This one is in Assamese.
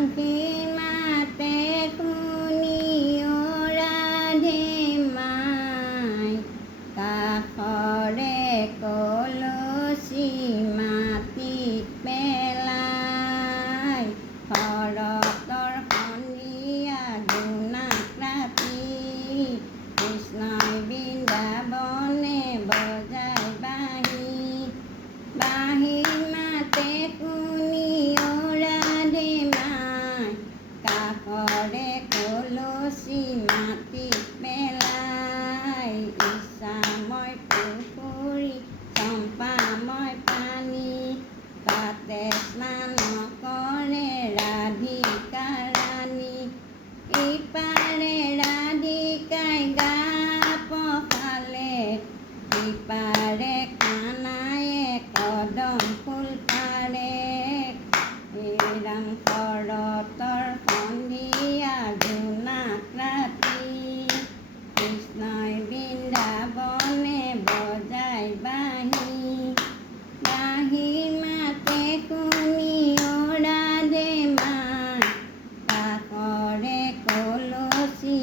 বাঁহী মাতে শুনিও ৰাধে মাই, কাষৰে কলচী মাটিত পেলাই। শৰতৰ সন্ধিয়া জোনাক ৰাতি, কৃষ্ণই বৃন্দাবনে বজাই বাঁহী। বাঁহী মাতে শুনিও ৰাধে মাই, কাষৰে কলচী মাটিত পেলাই। ইছাময় পুখুৰী চম্পাময় পানী, তাতে স্নান কৰে ৰাধিকা ৰাণী। ইপাৰে ৰাধিকাই গা পখালে, ইপাৰে